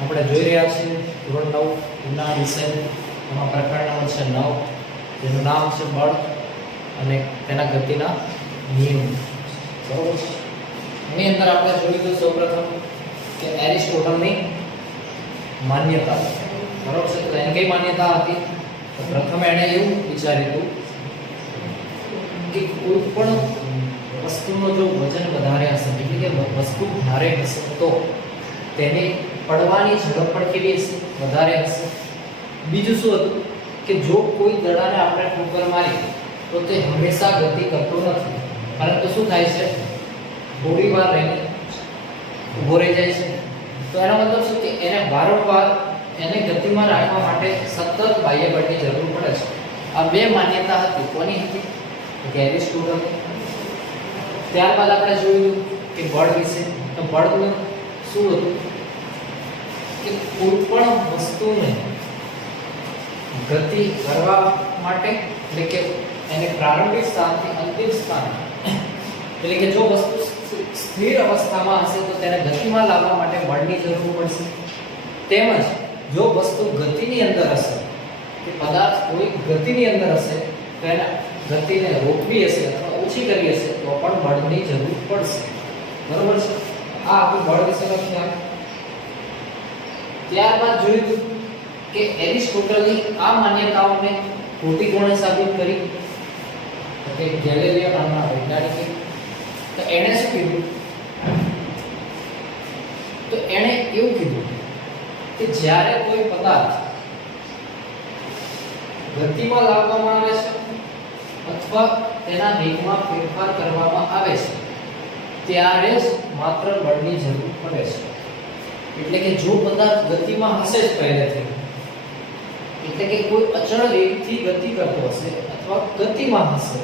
આપણે જોઈ રહ્યા છીએ ધોરણ 9 ના વિષય એમાં પ્રકરણ નંબર છે 9, જેનું નામ છે બળ અને તેના ગતિના નિયમ. બરોબર. એની અંદર આપણે જોયું સૌપ્રથમ કે એરિસ્ટોટલની માન્યતા. બરોબર છે. તો એની કઈ માન્યતા હતી? તો પ્રથમ એણે એવું વિચાર્યું કે કોઈ પણ વસ્તુનો જો વજન વધારે હશે, એટલે કે વસ્તુ ભારે હશે, તો તેની પડવાની ઝડપ પણ કેવી હશે? વધારે હશે. બીજું શું હતું કે જો કોઈ દડાને આપણે ઠોકર મારી તો તે હંમેશા ગતિ કરતો નથી, પરંતુ શું થાય છે? થોડી વાર રહીને ઊભો રહી જાય છે. તો એનો મતલબ શું કે એને વારંવાર એને ગતિમાં રાખવા માટે સતત બાહ્ય બળની જરૂર પડે છે. આ બે માન્યતા હતી. કોની હતી? એરિસ્ટોટલની. ત્યારબાદ આપણે જોયું કે બળ વિશે. તો બળનું શું હતું કે કોઈ પણ વસ્તુને ગતિ કરવા માટે, એટલે કે એને પ્રારંભિક સ્થાનથી અંતિમ સ્થાન, એટલે કે જો વસ્તુ સ્થિર અવસ્થામાં હશે તો તેને ગતિમાં લાવવા માટે બળની જરૂર પડશે. તેમજ જો વસ્તુ ગતિની અંદર હશે, કે પદાર્થ કોઈ ગતિની અંદર હશે, તો એના ગતિને રોકવી હશે અથવા ઓછી કરવી હશે તો પણ બળની જરૂર પડશે. બરોબર છે. આ આપણું બળ વિશેનો ખ્યાલ. ત્યારબાદ જોયું કે એરિસ્ટોટલની આ માન્યતાઓને ખોટી કોણે સાબિત કરી? તો કે ગેલિલિયો નામના વૈજ્ઞાનિકે. તો એણે શું કીધું? તો એણે એવું કીધું કે જ્યારે કોઈ પદાર્થ ગતિમાં લાવવામાં આવે છે અથવા તેના વેગમાં ફેરફાર કરવામાં આવે છે ત્યારે જ માત્ર બળની જરૂર પડે છે. એટલે કે જો પદાર્થ ગતિમાં હશે જ પહેલેથી, એટલે કે કોઈ અચળ વેગથી ગતિ કરતો હશે અથવા ગતિમાં હશે,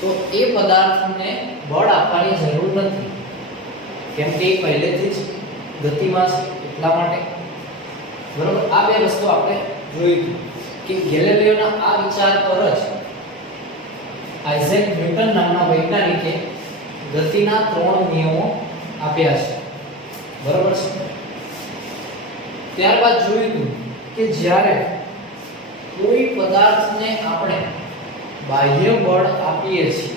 તો એ પદાર્થને બળ આપવાની જરૂર નથી, કેમ કે એ પહેલેથી જ ગતિમાં છે એટલા માટે. બરોબર. આ બે વસ્તુ આપણે જોઈ કે ગેલિલિયોના આ વિચાર પર જ આઇઝેક ન્યૂટન નામના વૈજ્ઞાનિકે ગતિના 3 નિયમો આપ્યા છે. બરોબર છે. ત્યારબાદ જોયું કે જ્યારે કોઈ પદાર્થને આપણે બાહ્ય બળ આપીએ છીએ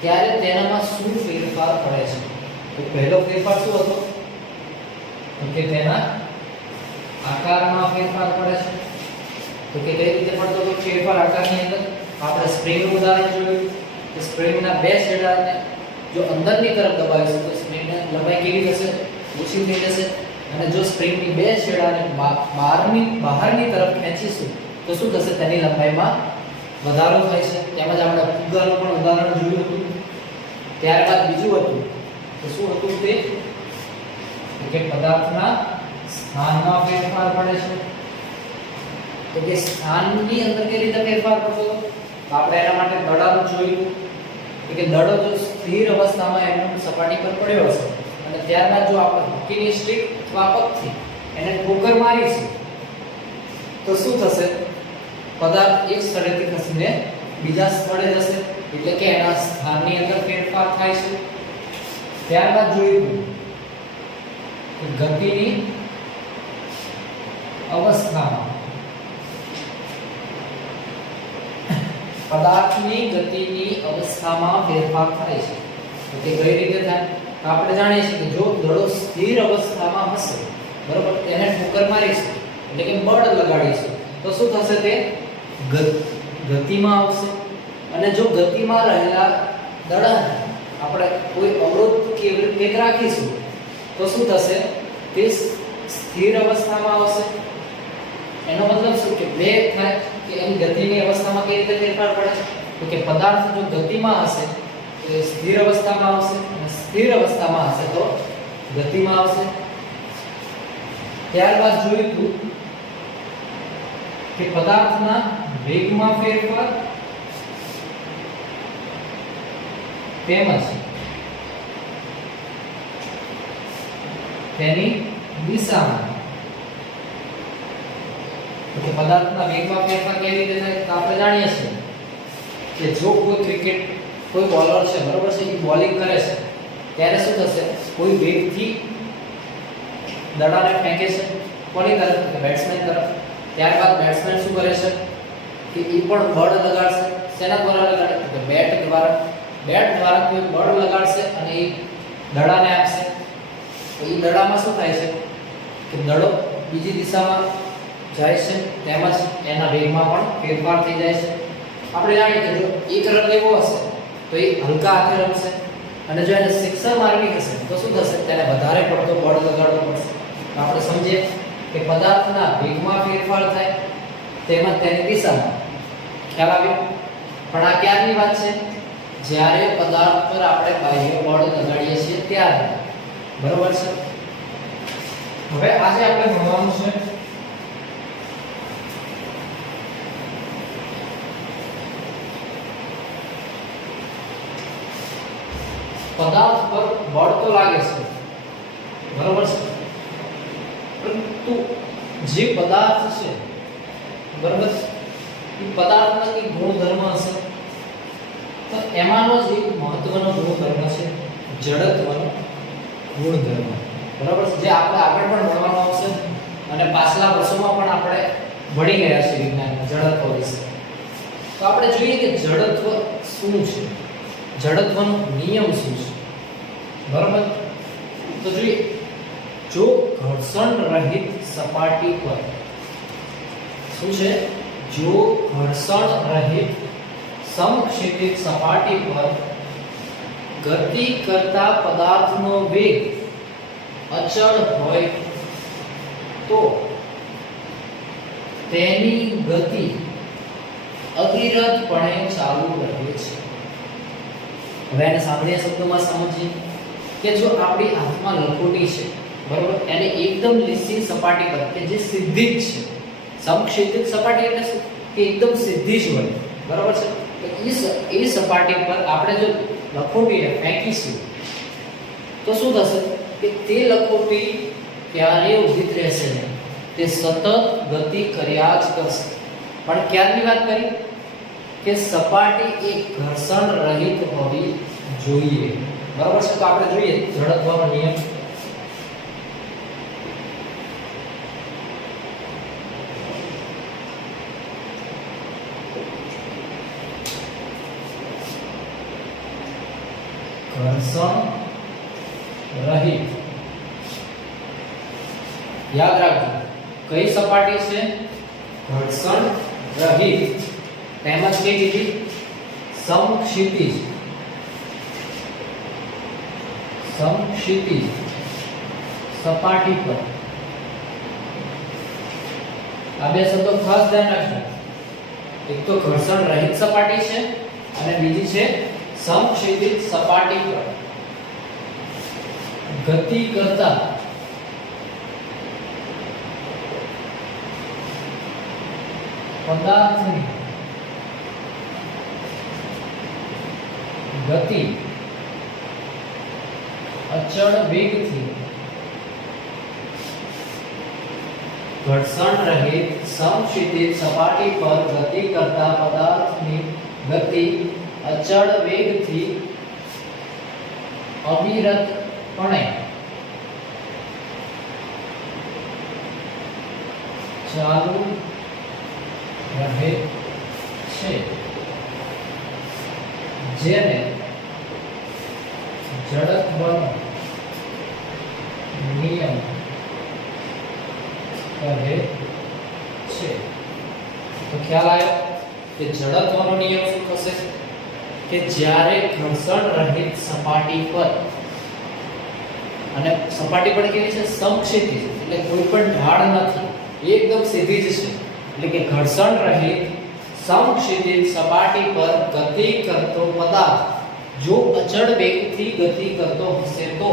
ત્યારે તેનામાં શું ફેરફાર પડે છે? તો પહેલો ફેરફાર શું હતો? કે તેના આકારમાં ફેરફાર પડે છે. તો કે કઈ રીતે પડતો? તો ફેરફાર આકારની અંદર આપણે સ્પ્રિંગનું ઉદાહરણ જોયું કે સ્પ્રિંગના બે છેડાને જો અંદરની તરફ દબાવીશું તો સ્પ્રિંગની લંબાઈ કેવી થશે? ઓછી થઈ જશે. અને જો સ્પ્રિંગની બે છેડાને બહારની તરફ ખેંચીશું તો શું થશે? તેની લંબાઈમાં વધારો થાય છે. તેમજ આપણે ફુગ્ગાનું પણ ઉદાહરણ જોયું હતું. ત્યારબાદ બીજું હતું તો શું હતું તે? કે પદાર્થના સ્થાનમાં ફેરફાર પડે છે. તો કે સ્થાનની અંદર કઈ રીતે ફેરફાર થતો? તો આપણે એના માટે દડાનું જોયું કે દડો જો સ્થિર અવસ્થામાં એની સપાટી પર પડ્યો હશે અને ત્યારબાદ જો આપણે હોકીની સ્ટિક અથવા પગથી એને ઠોકર મારીશું તો શું થશે? પદાર્થ એક સ્થળેથી ખસીને બીજા સ્થળે જશે, એટલે કે એના સ્થાનની અંદર ફેરફાર થાય છે. ત્યારબાદ જોયું કે ગતિની અવસ્થામાં પદાર્થની ગતિની અવસ્થામાં ફેરફાર થાય છે. તો તે કઈ રીતે થાય? તો આપણે જાણીએ છીએ કે જો દડો સ્થિર અવસ્થામાં હશે, બરોબર, તેને ઠોકર મારીશું એટલે કે બળ લગાડીશું તો શું થશે? તે ગતિમાં આવશે. અને જો ગતિમાં રહેલા દડાને આપણે કોઈ અવરોધ કે કંઈક રાખીશું તો શું થશે? તે સ્થિર અવસ્થામાં આવશે. એનો મતલબ શું કે બે થાય કે એની ગતિની અવસ્થામાં કઈ રીતે ફેરફાર પડે? તો કે પદાર્થ જો ગતિમાં હશે તો એ સ્થિર અવસ્થામાં આવશે, અને સ્થિર અવસ્થામાં હશે તો ગતિમાં આવશે. ત્યારબાદ જોયું કે પદાર્થના વેગમાં ફેરફાર તેમજ તેની દિશામાં. કે પદાર્થના વેગમાં ફેરફાર કેવી રીતે થાય? તો આપણે જાણીએ છીએ કે જો કોઈ બોલર છે, બરોબર છે, એ બોલિંગ કરે છે ત્યારે શું થશે? કોઈ વેગથી દડાને ફેંકે છે કોની તરફ કે બેટ્સમેન તરફ. ત્યારબાદ બેટ્સમેન શું કરે છે કે એ પણ બળ લગાડશે. શેના દ્વારા લગાડે તો બેટ દ્વારા. બેટ દ્વારા કોઈ બળ લગાડશે અને એ દડાને આપશે. તો એ દડામાં શું થાય છે કે દડો બીજી દિશામાં જાય છે, તેમજ એના વેગમાં પણ ફેરફાર થઈ જાય છે. આપણે જાણીએ કે જો એક રન લેવો હશે તો એ હલકા હાથે રમશે, અને જો એને સિક્સર મારવી હશે તો શું થશે, તેને વધારે પડતો બળ લગાડવો પડશે. તો આપણે સમજીએ કે પદાર્થના વેગમાં ફેરફાર થાય તેમજ તેની દિશામાં. ખ્યાલ આવ્યો? પણ આ ક્યારની વાત છે? જ્યારે પદાર્થ પર આપણે બાહ્ય બળ લગાડીએ છીએ ત્યારે. બરોબર છે? હવે આજે આપણે ભણવાનું છે પદાર્થ પર બળ તો લાગે છે, બરોબર છે, પરંતુ જે પદાર્થ છે, બરોબર, એ પદાર્થનો એક ગુણધર્મ હશે. તો એમાંનો જ એક મહત્વનો ગુણધર્મ છે જડત્વનો ગુણધર્મ. બરાબર છે? જે આપણે આગળ પણ ભણવાનું આવશે અને પાછલા વર્ષોમાં પણ આપણે ભણી ગયા છે વિજ્ઞાનમાં જડત્વ વિશે. તો આપણે જોઈએ કે જડત્વ શું છે, જડત્વનો નિયમ શું છે. બરાબર? તો જોઈએ, જો ઘર્ષણ રહિત સપાટી પર શું છે, જો ઘર્ષણ રહિત સમક્ષિતિજ સપાટી પર ગતિ કરતા પદાર્થનો વેગ અચળ હોય તો તેની ગતિ અવિરતપણે ચાલુ રહે છે. હવે એને સામાન્ય શબ્દોમાં સમજીએ કે જો આપણી હાથમાં લખોટી છે, બરોબર, એને એકદમ લીસી સપાટી પર કે જે સીધી જ છે, સમક્ષિતિજ સપાટી એટલે શું કે એકદમ સીધી જ હોય, બરોબર છે, તો એ સપાટી પર આપણે જો લખોટીને ફેંકીશું તો શું થશે કે તે લખોટી ક્યારેય ઊભી જ રહેશે નહીં, તે સતત ગતિ કર્યા જ કરશે. પણ ક્યારની વાત કરી કે સપાટી એક ઘર્ષણ રહિત હોવી જોઈએ. બરાબર છે? તો આપણે જોઈએ જડત્વનો નિયમ. ઘર્ષણ રહિત, યાદ રાખજો કઈ સપાટી છે, ઘર્ષણ રહિત, તેમજ કઈ કીધી, સમક્ષિતિજ. સમક્ષિતિજ સપાટી પર. આ બે શબ્દો ખાસ ધ્યાન રાખજો. એક તો ઘર્ષણ રહિત સપાટી છે અને બીજી છે સમક્ષિતિજ સપાટી પર ગતિ કરતા પદાર્થની ગતિ અચળ વેગથી ઘર્ષણ રહિત સમક્ષિતિજ સપાટી પર ગતિ કરતા પદાર્થની ગતિ અચળ વેગથી અવિરતપણે ચાલુ રહે છે, જેને જડત્વનો નિયમ કહે છે. તો ખ્યાલ આવ્યો કે જડત્વનો નિયમ શું થશે કે જ્યારે ઘર્ષણ રહિત સપાટી પર, અને સપાટી પર કેવી છે, સમક્ષિતિજ, એટલે કોઈ પણ ઢાળ નથી, એકદમ સીધી જ છે, એટલે કે ઘર્ષણ રહિત સમક્ષિતિજ સપાટી પર ગતિ કરતો પદાર્થ જો અચળ વેગથી ગતિ કરતો હશે તો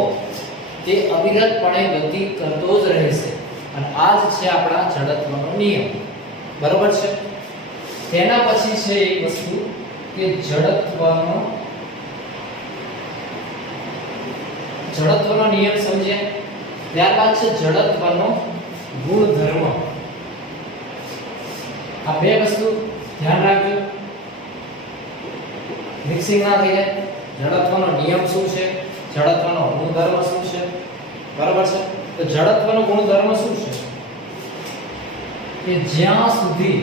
તે અવિરતપણે ગતિ કરતો જ રહેશે. અને આ જ છે આપણા જડત્વનો નિયમ. બરોબર છે? તેના પછી છે એક વસ્તુ કે જડત્વનો નિયમ સમજ્યા. ત્યારબાદ છે જડત્વનો ગુણધર્મ. આ બે વસ્તુ ધ્યાન રાખજો, મિક્સિંગ ના થઈ જાય. જડત્વનો નિયમ શું છે, જડત્વનો ગુણધર્મ શું છે, બરાબર છે. તો જડત્વનો ગુણધર્મ શું છે કે જ્યાં સુધી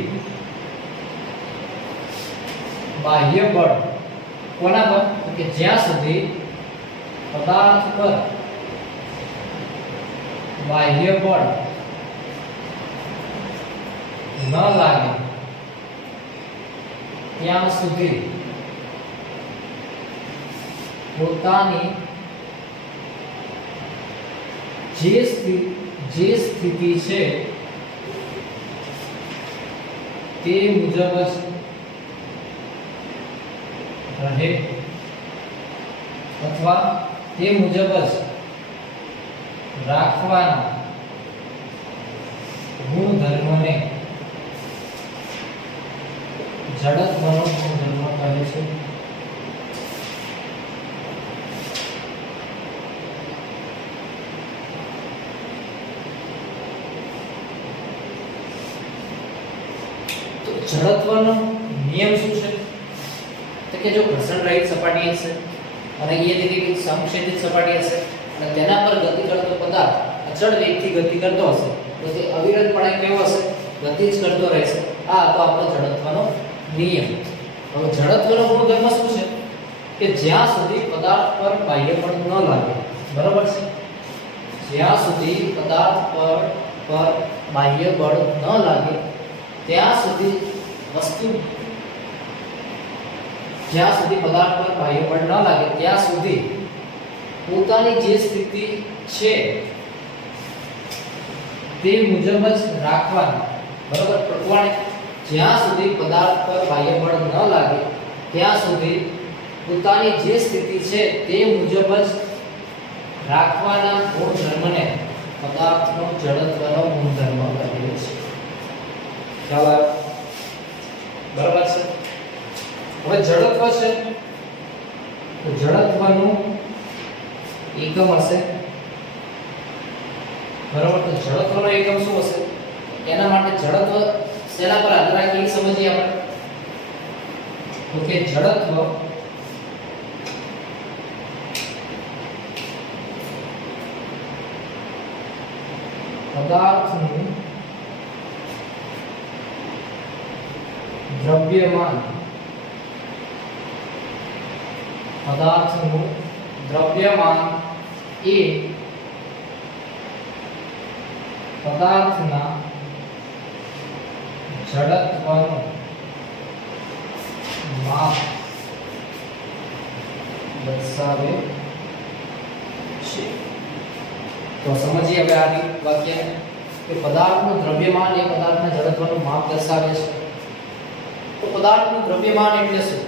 બાહ્ય બળ કોના પર કે જ્યાં સુધી પદાર્થ પર બાહ્ય બળ ન લાગે ત્યાં સુધી પોતાની જે સ્થિતિ છે તે મુજબ જ રહે અથવા તે મુજબ જ રાખવાના ગુણધર્મને જડત્વનો ગુણધર્મ કહે છે. તો જડત્વનો નિયમ શું છે તો કે જો ઘર્ષણ રહિત સપાટી હશે અને અહીંયાથી કંઈક સમક્ષેતિત સપાટી હશે અને તેના પર ગતિ કરતો પદાર્થ અચળ વેગથી ગતિ કરતો હશે તો તે અવિરતપણે કેવો હશે ગતિ જ કરતો રહેશે. આ તો આપણો જડત્વનો નિયમ. હવે જડત્વનો ગુણધર્મ શું છે કે જ્યાં સુધી પદાર્થ પર બાહ્ય બળ ન લાગે, બરાબર છે, જ્યાં સુધી પદાર્થ પર બાહ્ય બળ ન લાગે ત્યાં સુધી વસ્તુ જ્યાં સુધી પદાર્થ પર બાહ્ય બળ ન લાગે ત્યાં સુધી પોતાની જે સ્થિતિ છે તે મુજબ જ રાખવાની, બરાબર. પ્રકવાણે જ્યાં સુધી પદાર્થ પર બાહ્ય બળ ન લાગે ત્યાં સુધી પોતાની જે સ્થિતિ છે તે મુજબ જ રાખવાના ગુણધર્મને પદાર્થનો જડત્વનો ગુણધર્મ કહે છે. ખ્યાલ આવ્યો? બરાબર છે. હવે જડત્વ છે તો જડત્વનું એકમ હશે, બરાબર. તો જડત્વનો એકમ શું હશે એના માટે જડત્વ શેના પર આધાર રાખે એ સમજીએ આપણે. તો કે જડત્વ પદાર્થનું દ્રવ્યમાન એ પદાર્થના જડત્વનું માપ દર્શાવે છે. તો સમજીએ હવે આ વાક્ય કે પદાર્થનું દ્રવ્યમાન એ પદાર્થના જડત્વનું માપ દર્શાવે છે. તો પદાર્થનું દ્રવ્યમાન એટલે શું?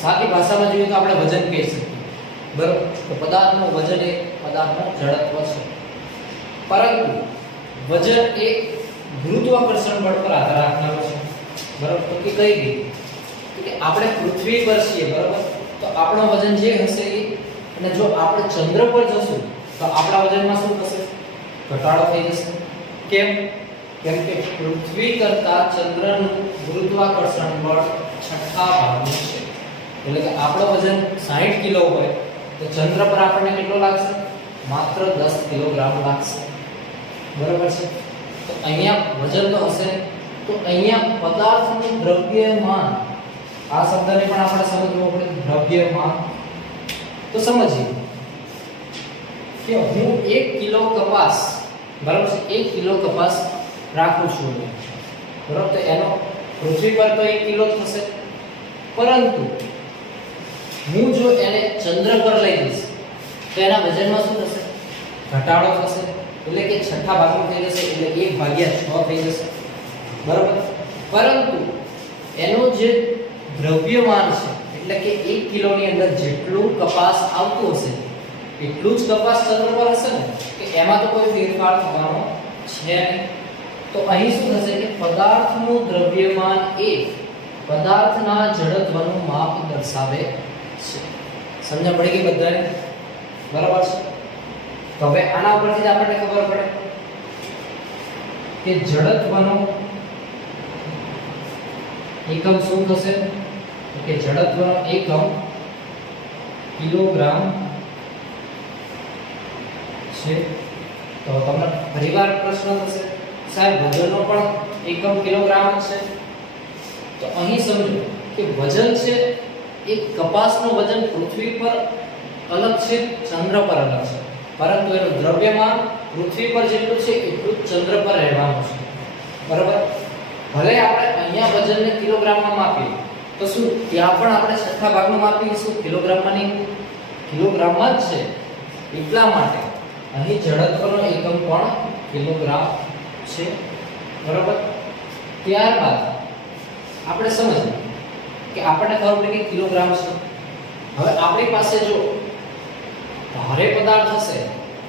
સાદી ભાષામાં જોઈએ તો આપણે વજન કહી શકીએ, બરાબર. તો પદાર્થનું વજન એ પદાર્થનું જડત્વ છે. પરંતુ વજન એ ગુરુત્વાકર્ષણ બળ પર આધાર રાખનારો છે, બરાબર. તો કે કઈ રીતે? કે આપણે પૃથ્વી પર છીએ, બરાબર. તો આપણું વજન જે હશે એ, અને જો આપણે ચંદ્ર પર જશું તો આપણા વજનમાં શું થશે? ઘટાડો થઈ જશે. કેમ? કેમ કે પૃથ્વી કરતા ચંદ્રનું ગુરુત્વાકર્ષણ બળ છઠ્ઠા ભાગનું છે. એટલે કે આપણું વજન 60 કિલો હોય તો ચંદ્ર પર આપણને કેટલો લાગશે? માત્ર 10 કિલોગ્રામ લાગશે, બરાબર છે. તો અહીંયા વજન તો હશે. તો અહીંયા પદાર્થનું દ્રવ્યમાન, આ શબ્દને પણ આપણે સમજવો પડે. દ્રવ્યમાન તો સમજીએ કે હું 1 કિલો કપાસ, બરાબર છે, 1 કિલો કપાસ રાખું છું, બરાબર. તો એનો પૃથ્વી પર તો 1 કિલો થશે, પરંતુ હું જો એને ચંદ્ર પર લઈ જઈશ તો એના વજનમાં શું થશે? ઘટાડો થશે. એટલે કે છઠ્ઠા ભાગનું થઈ જશે, એટલે 1/6 થઈ જશે, બરાબર. પરંતુ એનો જે દ્રવ્યમાન છે એટલે કે 1 કિલોની અંદર જેટલું કપાસ આવતું હશે એટલું જ કપાસ ચંદ્ર પર હશે ને, કે એમાં તો કોઈ ફેરફાર થવાનો છે નહીં. તો અહીં શું થશે કે પદાર્થનું દ્રવ્યમાન એ પદાર્થના જડત્વનું માપ દર્શાવે છે. સમજણ પડી ગઈ બધાને? બરાબર છે. તો હવે આના ઉપરથી આપણને ખબર પડે કે જડત્વનો એકમ શું થશે? તો કે જડત્વનો એકમ કિલોગ્રામ છે. તો તમને ફરીવાર પ્રશ્ન થશે સાહેબ વજનનો પણ એકમ કિલોગ્રામ જ છે. તો અહીં સમજો કે વજન છે એ કપાસનું વજન પૃથ્વી પર અલગ છે, ચંદ્ર પર અલગ છે, પરંતુ એનું દ્રવ્યમાન પૃથ્વી પર જેટલું છે એટલું જ ચંદ્ર પર રહેવાનું છે. બરાબર? ભલે આપણે અહીંયા વજનને કિલોગ્રામમાં માપીએ તો શું ત્યાં પણ આપણે છઠ્ઠા ભાગનું માપીશું કિલોગ્રામમાં નહીં, કિલોગ્રામમાં જ છે. એટલા માટે અહીં જડત્વનો એકમ પણ કિલોગ્રામ છે. બરાબર? ત્યારબાદ આપણે સમજીએ કે આપણને ખબર પડી કે કિલોગ્રામ છે. હવે આપણી પાસે જો ભારે પદાર્થ હશે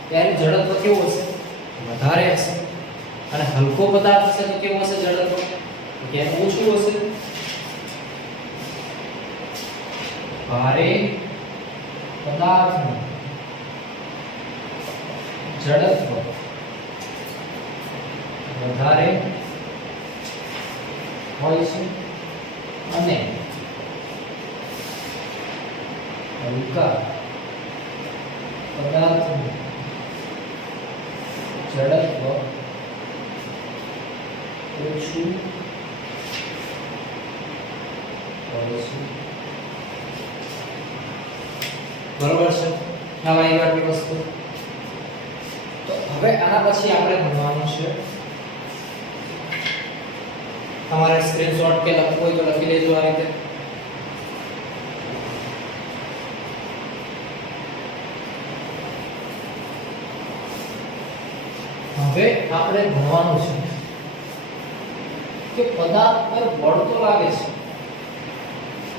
ત્યારે જડત્વ કેવું હશે? વધારે હશે. અને હલકો પદાર્થ હશે તો કેવું હશે જડત્વ? કે ઓછું હશે. ભારે પદાર્થનું જડત્વ વધારે હોય છે અને હલકા પદાર્થનું જડત્વ ઓછું હોય છે. બરોબર છે? ખ્યાલ આવી વાળી વસ્તુ. તો હવે આના પછી આપણે ભણવાનું છે, તમારે સ્ક્રીનશોટ કે લખવું હોય તો લખી લેજો આ રીતે. હવે આપણે ભણવાનું છે કે પદાર્થ પર બળ તો લાગે છે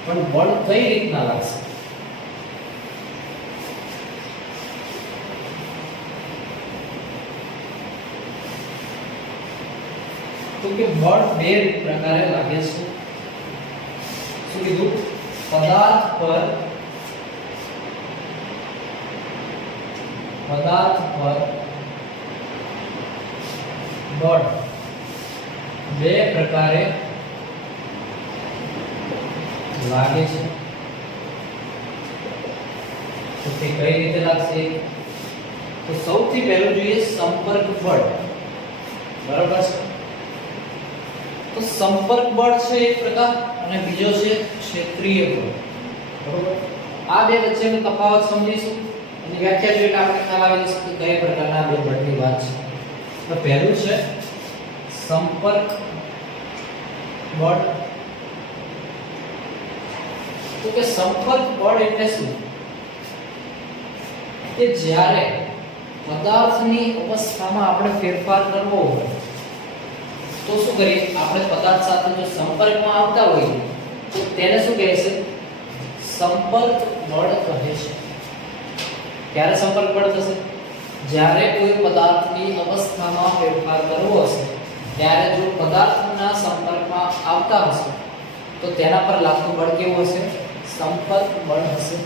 પણ બળ કઈ રીતના લાગશે? તો કે બળ બે પ્રકારે લાગે છે. શું કીધું? પદાર્થ પર બળ બે પ્રકારે લાગે છે. તો તે કઈ રીતે લાગશે? તો સૌથી પહેલું જોઈએ સંપર્ક બળ. બરાબર છે? તો સંપર્ક બળ છે એક પ્રકાર અને બીજો છે ક્ષેત્રીય બળ. બરોબર? આ બે વચ્ચેનો તફાવત સમજીશું અને વ્યાખ્યા જોઈએ એટલે આપણે ખ્યાલ આવી જશે કે કયા પ્રકારના બે બળની વાત છે. તો પહેલું છે સંપર્ક બળ. તો કે સંપર્ક બળ એટલે શું? કે જ્યારે પદાર્થની અવસ્થામાં આપણે ફેરફાર કરવો હોય તો શું કરીએ? આપણે પદાર્થ સાથે જો સંપર્કમાં આવતા હોઈએ તો તેને શું કહે છે? સંપર્ક બળ કહે છે. ક્યારે સંપર્ક બળ થશે? જ્યારે કોઈ પદાર્થની અવસ્થામાં ફેરફાર કરવો હશે ત્યારે જો પદાર્થના સંપર્કમાં આવતા હશે તો તેના પર લાગતું બળ કેવું હશે? સંપર્ક બળ હશે.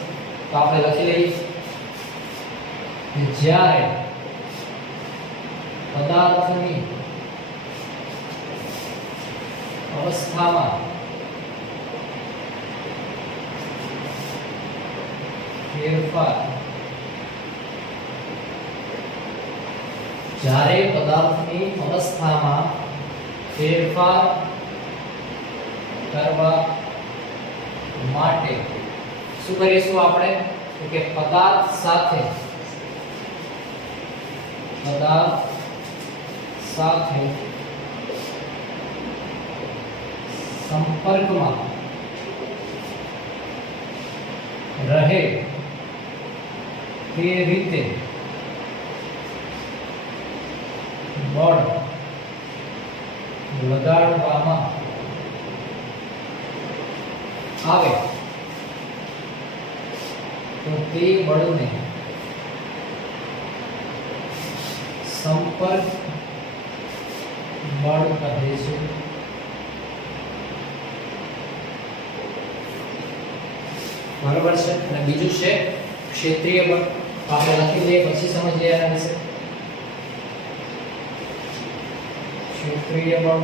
તો આપણે લખી લઈએ જ્યારે પદાર્થની અવસ્થામાં ફેરફાર જ્યારે પદાર્થની અવસ્થામાં ફેરફાર કરવા માટે શું કરીશું આપણે? તો કે પદાર્થ સાથે સંપર્કમાં રહે તે રીતે બળ લગાડવામાં આવે તો તે બળને સંપર્ક બળ કહે છે. બરાબર છે? અને બીજું છે ક્ષેત્રીય બળ. આપણે લખી દઈએ પછી સમજીએ એના વિશે. ક્ષેત્રીય બળ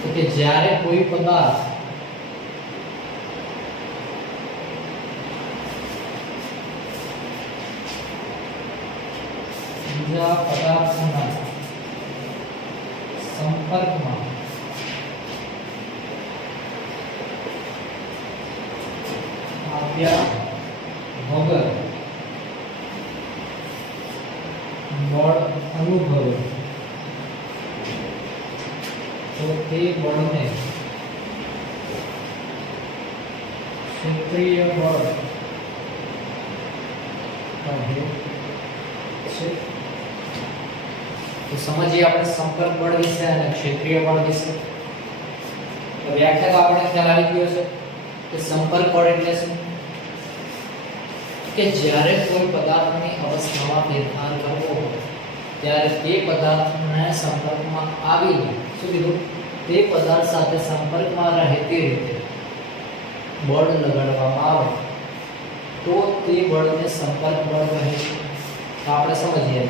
તો કે જ્યારે કોઈ પદાર્થ બીજા પદાર્થના સંપર્કમાં આવ્યા વગર બળ અનુભવે તો તે બળને ક્ષેત્રીય બળ કહે છે। તો સમજીએ આપણે સંપર્ક બળ વિશે અને ક્ષેત્રીય બળ વિશે। તો વ્યાખ્યા તો આપણે ખ્યાલ આવી ગયો છે કે સંપર્ક બળ એટલે શું કે જ્યારે કોઈ પદાર્થની અવસ્થામાં ફેરફાર કરવો હોય ત્યારે તે પદાર્થના સંપર્કમાં આવીને શું કીધું તે પદાર્થ સાથે સંપર્કમાં રહે તે રીતે બળ લગાડવામાં આવે તો તે બળને સંપર્ક બળ કહે છે। તો આપણે સમજીએ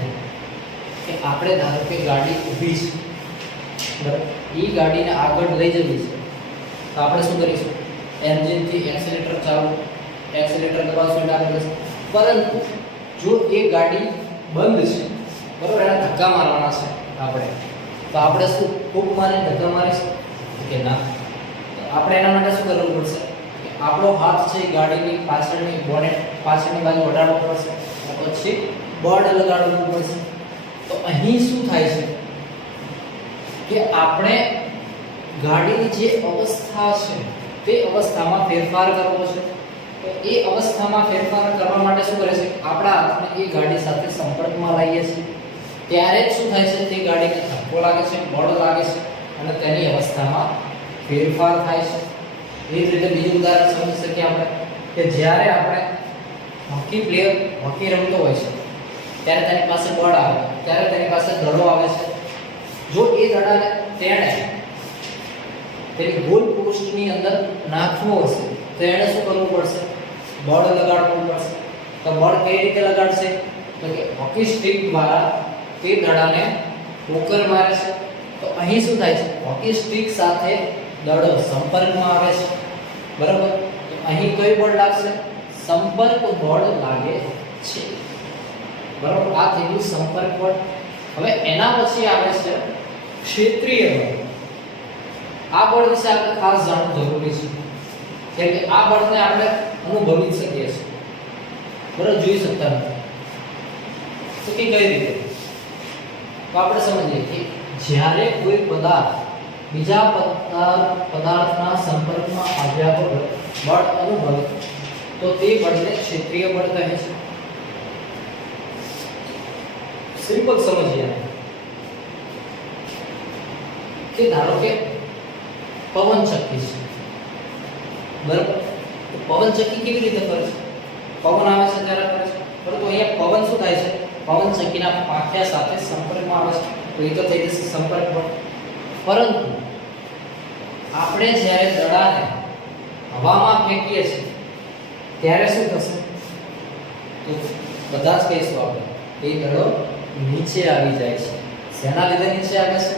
કે આપણે ધારો કે ગાડી ઊભી છે બરાબર, એ ગાડીને આગળ લઈ જવી છે તો આપણે શું કરીશું એન્જિનથી એક્સેલેટર ચાલુ, એક્સેલેટર દબાવશું એટલે આગળ જશે। પરંતુ જો એ ગાડી બંધ છે બરાબર, એના ધક્કા મારવાના છે આપણે, તો આપણે શું ખૂબ મારીને ધક્કા મારીશું કે ના? આપણે એના માટે શું કરવું પડશે કે આપણો હાથ છે ગાડીની પાછળની બોનેટ પાછળની બાજુ અડાડવો પડશે અને પછી બળ લગાડવું પડશે। તો અહીં શું થાય છે કે આપણે ગાડીની જે અવસ્થા છે તે અવસ્થામાં ફેરફાર કરવો છે। તો એ અવસ્થામાં ફેરફાર કરવા માટે શું કરે છે આપણા હાથને એ ગાડી સાથે સંપર્કમાં લાવીએ છીએ ત્યારે જ શું થાય છે તે ગાડીને ધક્કો લાગે છે, બળ લાગે છે અને તેની અવસ્થામાં ફેરફાર થાય છે। એ જ રીતે બીજું ઉદાહરણ સમજી શકીએ આપણે કે જ્યારે આપણે હોકી પ્લેયર હોકી રમતો હોય છે ત્યારે તેની પાસે બળ આવે, ત્યારે તેની પાસે દડો આવે છે। જો એ દડાને તેણે તેની ગોલ પોસ્ટની અંદર નાખવો હશે તો એણે શું કરવું પડશે? બળ લગાડવું પડશે। તો બળ કઈ રીતે લગાડશે? તો કે હોકી સ્ટિક દ્વારા તે દડાને ટોકર મારે છે। તો અહીં શું થાય છે? હોકી સ્ટિક સાથે દડો સંપર્કમાં આવે છે બરાબર, તો અહીં કઈ બળ લાગશે? સંપર્ક બળ લાગે છે બરાબર। આ થઈ ગયું સંપર્ક બળ। હવે એના પછી આવે છે ક્ષેત્રીય બળ। આ બળ વિશે આપણે ખાસ જાણવું જરૂરી છે કેમ કે આ બળને આપણે અનુભવી શકીએ છીએ બરાબર, જોઈ શકતા નથી। તો કે કઈ રીતે? તો આપણે સમજીએ કે જ્યારે કોઈ પદાર્થ બીજા પદાર્થના સંપર્કમાં આવ્યા વગર બળ અનુભવે તો તે બળને ક્ષેત્રીય બળ કહે છે। સિમ્પલ સમજીએ કે ધારો કે પવન ચક્કી છે બરાબર, તો પવન ચક્કી કેવી રીતે ફરે છે? પવન આવે છે ત્યારે ફરે છે, પરંતુ અહીંયા પવન શું થાય છે? પવન ચક્કીના પાંખિયા સાથે સંપર્કમાં આવે છે તો એ તો થઈ જશે સંપર્ક બળ। પરંતુ આપણે જ્યારે દડાને હવામાં ફેંકીએ છીએ ત્યારે શું થશે? તો બધા જ કહીશું આપણે એ દડો નીચે આવી જાય છે। શેના લીધે નીચે આવે છે?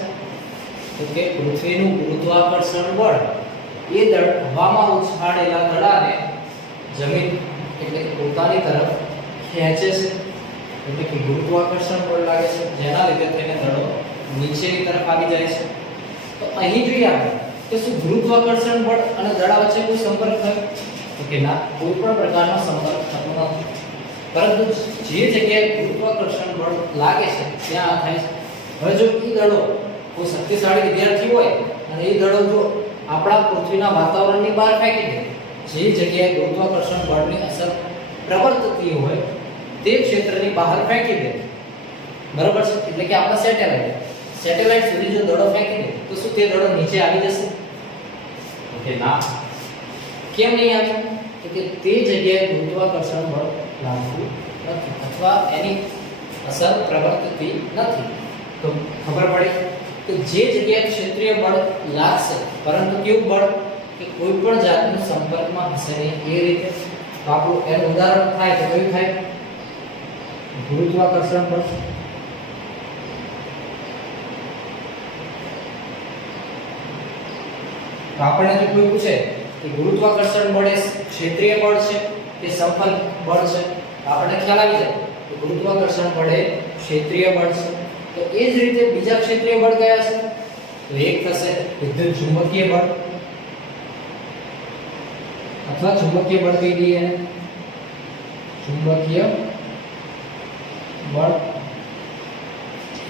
તો કે પૃથ્વીનું ગુરુત્વાકર્ષણ બળ એ હવામાં ઉછાળેલા દડાને જમીન એટલે કે પોતાની તરફ ખેંચે છે, એટલે કે ગુરુત્વાકર્ષણ બળ લાગે છે જેના લીધે તેને દડો નીચેની તરફ આવી જાય છે। તો અહીં જોઈએ આપણે કે શું ગુરુત્વાકર્ષણ બળ અને દડા વચ્ચે કોઈ સંપર્ક થયો? તો કે ના, કોઈ પણ પ્રકારનો સંપર્ક થતો નથી। પરંતુ જે જગ્યાએ ગુરુત્વાકર્ષણ બળ લાગે છે ત્યાં આ થાય છે। હવે જો એ દડો કોઈ શક્તિશાળી વિદ્યાર્થી હોય અને એ દડો જો આપણા પૃથ્વીના વાતાવરણની બહાર ફેંકી દે, જે જગ્યાએ ગુરુત્વાકર્ષણ બળની અસર પ્રવર્તતી હોય તે ક્ષેત્રની બહાર ફેંકી દે બરાબર છે, એટલે કે આપણા સેટેલાઇટ સુધી જો દડો ફેંકી દે તો શું તે દડો નીચે આવી જશે? તો કે ના, કેમ નહીં આવે? તો કે તે જગ્યાએ ગુરુત્વાકર્ષણ બળ લાગતું નથી અથવા એની અસર પ્રવર્તતી નથી। તો ખબર પડી કે જે જગ્યાએ ક્ષેત્રીય બળ લાગશે પરંતુ કેવું બળ કે કોઈ પણ જાતનો સંપર્કમાં હશે નહીં એ રીતે। તો આપણું એનું ઉદાહરણ થાય તો કયું થાય? ગુરુત્વાકર્ષણ બળ। તો આપણને જો કોઈ પૂછે કે ગુરુત્વાકર્ષણ બળ એ ક્ષેત્રીય બળ છે કે સંપર્ક બળ છે, તો આપણને ખ્યાલ આવી જાય તો ગુરુત્વાકર્ષણ બળ એ ક્ષેત્રીય બળ છે. તો એ જ રીતે બીજા ક્ષેત્રીય બળ કયા છે? તો એક થશે વિદ્યુત ચુંબકીય બળ અથવા ચુંબકીય બળ કહી દઈએ. ચુંબકીય બળ,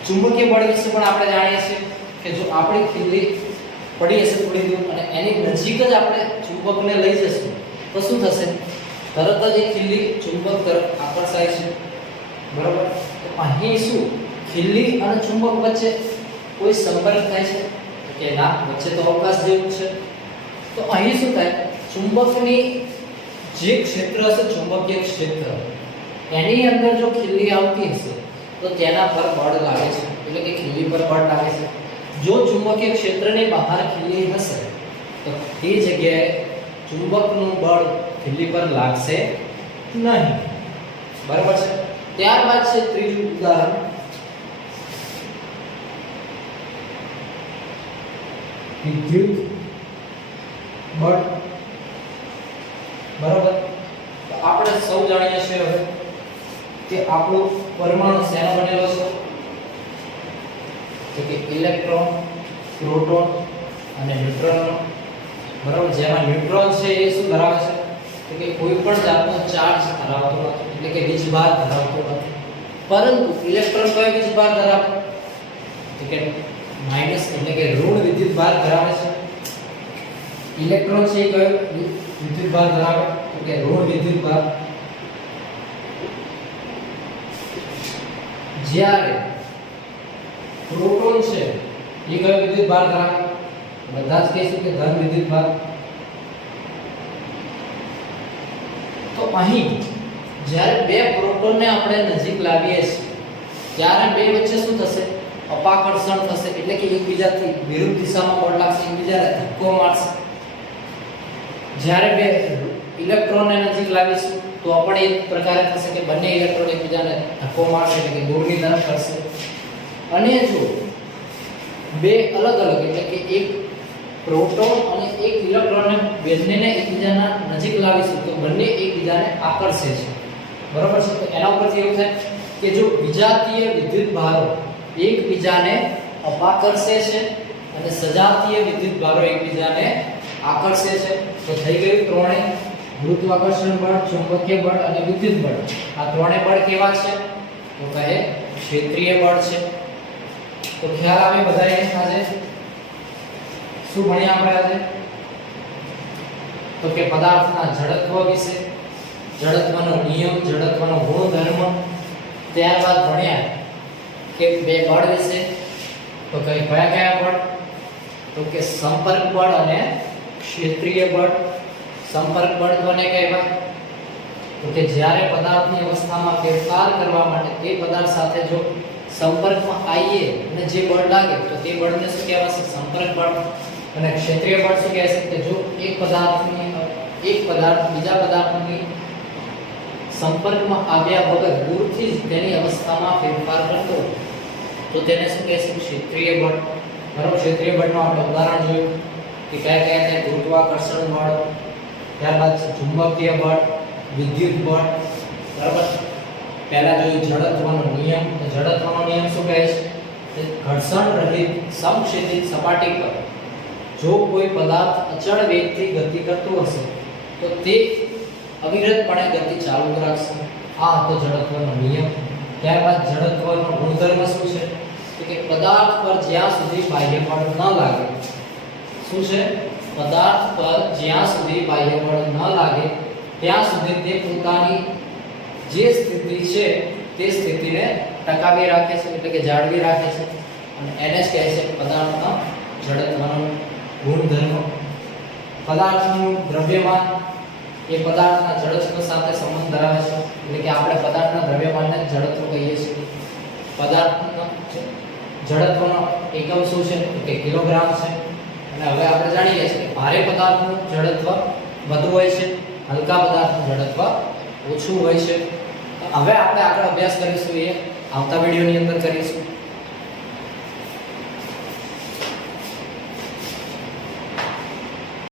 ચુંબકીય બળ વિશે પણ આપણે જાણીએ છીએ કે જો આપણી ખીલી પડી હશે થોડી દૂર અને એની નજીક જ આપણે ચુંબકને લઈ જશું તો શું થશે? તરત જ એ ખીલી ચુંબક તરફ આકર્ષાય છે. બરાબર? તો અહીં શું ખીલી અને ચુંબક વચ્ચે કોઈ સંપર્ક થાય છે કે ના? વચ્ચે તો અવકાશ જેવું છે. તો અહીં શું થાય? ચુંબકની જે ક્ષેત્ર હશે, ચુંબકીય ક્ષેત્ર, એની અંદર જો ખીલી આવતી હશે તો તેના પર બળ લાગે છે, એટલે કે ખીલી પર બળ લાગે છે. જો ચુંબકીય ક્ષેત્રની બહાર ખીલી હશે તો તે જગ્યાએ ચુંબકનું બળ ખીલી પર લાગશે નહીં. બરાબર છે? ત્યારબાદ છે ત્રીજું ઉદાહરણ, વિદ્યુત બળ. બરાબર? તો આપણે સૌ જાણીએ છીએ હવે કે આપણું પરમાણુ શેનો બનેલો છે? તો કે ઇલેક્ટ્રોન, પ્રોટોન અને ન્યુટ્રોન. બરાબર? જેમાં ન્યુટ્રોન છે એ શું ધરાવે છે? તો કે કોઈ પણ જાતનો ચાર્જ ધરાવતો નથી, એટલે કે વીજભાર ધરાવતો નથી. પરંતુ ઇલેક્ટ્રોન કયો વીજભાર ધરાવે? તો કે માઈનસ, એટલે કે ઋણ વિદ્યુતભાર ધરાવે છે. ઇલેક્ટ્રોન છે એ કયો વિદ્યુતભાર ધરાવે? તો કે ઋણ વિદ્યુતભાર. જ્યારે પ્રોટોન છે એ કયો વિદ્યુતભાર ધરાવે? બધા જ કહીશું કે ધન વિદ્યુતભાર. તો અહીં જ્યારે બે પ્રોટોનને આપણે નજીક લાવીએ છીએ ત્યારે બે વચ્ચે શું થશે? અપાકર્ષણ થશે, એટલે કે એકબીજાથી વિરુદ્ધ દિશામાં બળ લાગશે, એકબીજાને ધક્કો મારશે. જ્યારે બે ઇલેક્ટ્રોનને નજીક લાવીશું તો પણ એક પ્રકારે થશે કે બંને ઇલેક્ટ્રોન એકબીજાને ધક્કો મારશે, એટલે કે દૂરની તરફ કરશે. અને જો બે અલગ અલગ, એટલે કે એક પ્રોટોન અને એક ઇલેક્ટ્રોનને બંનેને એકબીજાના નજીક લાવીશું તો બંને એકબીજાને આકર્ષે છે. બરાબર છે? તો એના ઉપરથી એવું થાય કે જો વિજાતીય વિદ્યુતભારો એકબીજાને અપાકર્ષે છે અને સજાતીય વિદ્યુતભારો એકબીજાને આકર્ષે છે, તો થઈ ગયું ત્રણેય: ગુરુત્વાકર્ષણ બળ, ચુંબકીય બળ અને વિદ્યુત બળ. આ ત્રણેય બળ કેવા છે? તો કહે ક્ષેત્રીય બળ છે. તો ખ્યાલ આવે બધાએ આજે શું ભણ્યા આપણે આજે? તો કે પદાર્થના જડત્વ વિશે, જડત્વનો નિયમ, જડત્વનો ગુણધર્મ. ત્યારબાદ ભણ્યા કે બે બળ વિશે. તો કયા કયા બળ? તો કે સંપર્ક બળ અને ક્ષેત્રીય બળ. સંપર્ક બળ કોને કહેવાય? તો કે જ્યારે પદાર્થની અવસ્થામાં ફેરફાર કરવા માટે તે પદાર્થ સાથે જો સંપર્કમાં આવીએ અને જે બળ લાગે તો તે બળને શું કહેવાશે? સંપર્ક બળ. અને ક્ષેત્રીય બળ શું કહેવાશે? કે જો એક પદાર્થ બીજા પદાર્થની સંપર્કમાં આવ્યા વગર દૂરથી જ તેની અવસ્થામાં ફેરફાર કરતો તો તેને શું કહેશે? ક્ષેત્રીય બળ. બરાબર? ક્ષેત્રીય બળનું આપણે ઉદાહરણ જોયું કે કયા કયા છે? ગુરુત્વાકર્ષણ બળ, ત્યારબાદ છે ચુંબકીય બળ, વિદ્યુત બળ. બરાબર? પહેલા જોયું જડત્વનો નિયમ. તો જડત્વનો નિયમ શું કહે છે? કે ઘર્ષણ રહિત સમક્ષેત્રિત સપાટી પર જો કોઈ પદાર્થ અચળ વેગથી ગતિ કરતો હશે તો તે અવિરતપણે ગતિ ચાલુ રાખશે. આ હતો જડત્વનો નિયમ. ત્યારબાદ જડત્વનો ગુણધર્મ શું છે? તો કે પદાર્થ પર જ્યાં સુધી બાહ્ય બળ ન લાગે, શું છે? પદાર્થ પર જ્યાં સુધી બાહ્ય બળ ન લાગે ત્યાં સુધી તે પોતાની જે સ્થિતિ છે તે સ્થિતિને ટકાવી રાખે છે, એટલે કે જાળવી રાખે છે. અને એને જ કહે છે પદાર્થનો જડત્વનો ગુણધર્મ. પદાર્થનું દ્રવ્યમાન એ પદાર્થના જડત્વ સાથે સંબંધ ધરાવે છે, એટલે કે આપણે પદાર્થના દ્રવ્યમાનને જડત્વ કહીએ છીએ. પદાર્થનો જડત્વનો એકમ શું છે? તો કે કિલોગ્રામ છે. અને હવે આપણે જાણીએ છીએ કે ભારે પદાર્થનું જડત્વ વધુ હોય છે, હલકા પદાર્થનું જડત્વ ઓછું હોય છે. હવે આપણે આગળ અભ્યાસ કરીશું, એ આવતા વિડિયોની અંદર કરીશું.